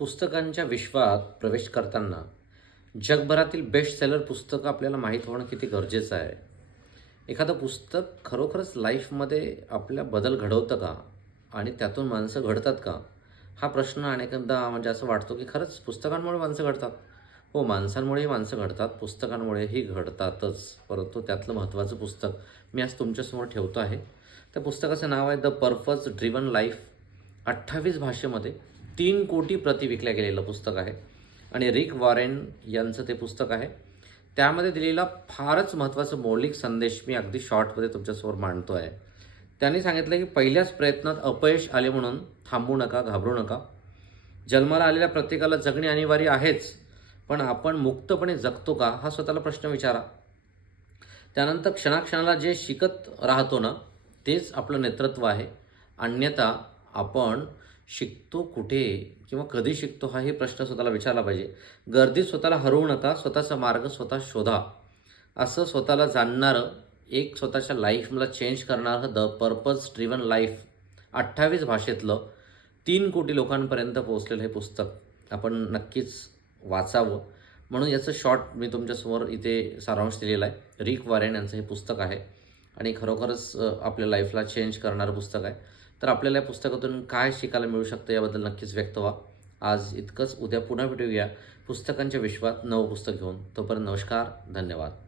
पुस्तकांच्या विश्वात प्रवेश करताना जगभरातील बेस्ट सेलर पुस्तकं आपल्याला माहीत होणं किती गरजेचं आहे. एखादं पुस्तक खरोखरच लाईफमध्ये आपल्या बदल घडवतं का? आणि त्यातून माणसं घडतात का? हा प्रश्न अनेकदा म्हणजे असं वाटतो की खरंच पुस्तकांमुळे माणसं घडतात. हो, माणसांमुळेही माणसं घडतात, पुस्तकांमुळेही घडतातच. परंतु त्यातलं महत्त्वाचं पुस्तक मी आज तुमच्यासमोर ठेवतो आहे. त्या पुस्तकाचं नाव आहे द पर्पज ड्रिव्हन लाईफ. 28 भाषेमध्ये 3 कोटी प्रती विकल्या गेलेलं पुस्तक आहे आणि रिक वॉरेन यांचं ते पुस्तक आहे. त्यामध्ये दिलेला फारच महत्त्वाचा मौलिक संदेश मी अगदी शॉर्टमध्ये तुमच्यासमोर मांडतो आहे. त्यांनी सांगितलं की पहिल्याच प्रयत्नात अपयश आले म्हणून थांबू नका, घाबरू नका. जन्माला आलेल्या प्रत्येकाला जगणे अनिवार्य आहेच, पण आपण मुक्तपणे जगतो का हा स्वतःला प्रश्न विचारा. त्यानंतर क्षणाक्षणाला जे शिकत राहतो ना, तेच आपलं नेतृत्व आहे. अन्यथा आपण शिकतो कुठे किंवा कधी शिकतो हाही प्रश्न स्वतःला विचारला पाहिजे. गर्दीत स्वतःला हरवू नका, स्वतःचा मार्ग स्वतः शोधा. असं स्वतःला जाणणारं, एक स्वतःच्या लाईफला चेंज करणारं द पर्पज ड्रिव्हन लाईफ 28 भाषेतलं 3 कोटी लोकांपर्यंत पोहोचलेलं हे पुस्तक आपण नक्कीच वाचावं. म्हणून याचं शॉर्ट मी तुमच्यासमोर इथे सारांश दिलेला आहे. रिक वॉरेन यांचं हे पुस्तक आहे आणि खरोखरच आपल्या लाईफला चेंज करणारं पुस्तक आहे. तर आपल्याला या पुस्तकातून काय शिकायला मिळू शकतं याबद्दल नक्कीच व्यक्त व्हा. आज इतकंच. उद्या पुन्हा भेटूया पुस्तकांच्या विश्वात नवं पुस्तक घेऊन. तोपर्यंत नमस्कार, धन्यवाद.